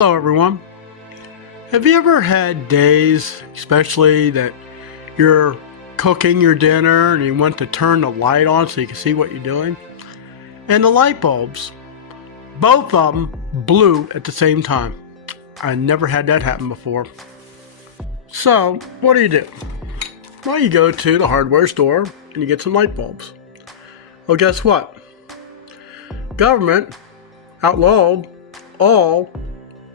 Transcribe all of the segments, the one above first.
Hello everyone. Have you ever had days, especially that you're cooking your dinner and you want to turn the light on so you can see what you're doing? And the light bulbs, both of them blew at the same time. I never had that happen before. So, what do? Well, you go to the hardware store and you get some light bulbs. Well, guess what? Government outlawed all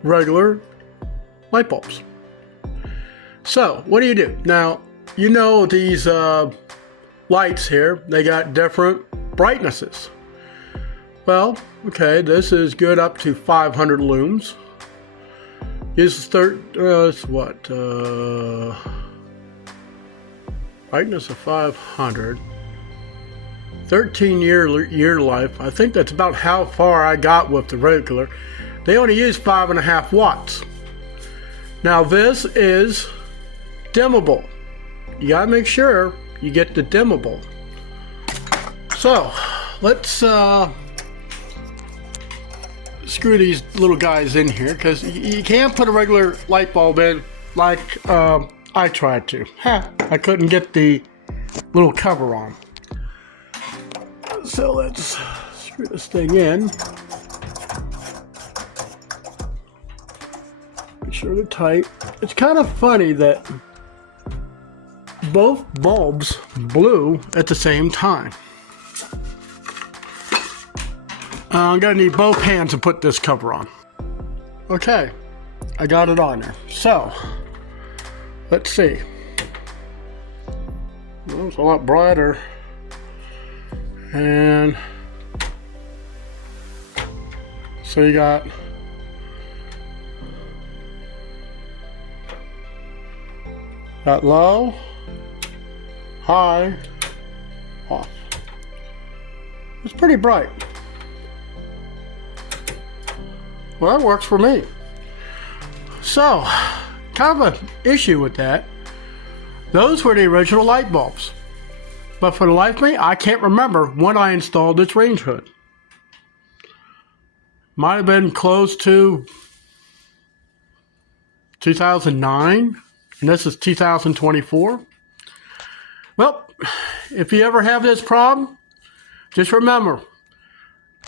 regular light bulbs. So what do? Now, you know these lights here, they got different brightnesses. Well, okay, this is good up to 500 lums. This is brightness of 500. 13-year life. I think that's about how far I got with the regular. They only use 5.5 watts. Now this is dimmable. You gotta make sure you get the dimmable. So let's screw these little guys in here, because you can't put a regular light bulb in like I tried to. I couldn't get the little cover on. So let's screw this thing in. Make sure they're tight. It's kind of funny that both bulbs blew at the same time. I'm gonna need both hands to put this cover on. Okay, I got it on there. So, let's see. Well, it's a lot brighter. And so you got low, high, off. It's pretty bright. Well, that works for me. So, kind of an issue with that. Those were the original light bulbs. But for the life of me, I can't remember when I installed this range hood. Might have been close to 2009, and this is 2024. Well, if you ever have this problem, just remember,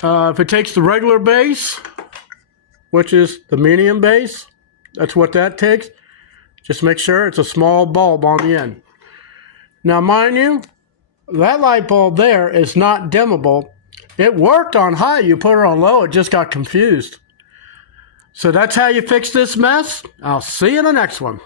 if it takes the regular base, which is the medium base, that's what that takes, just make sure it's a small bulb on the end. Now, mind you, that light bulb there is not dimmable. It worked on high. You put it on low, it just got confused. So that's how you fix this mess. I'll see you in the next one.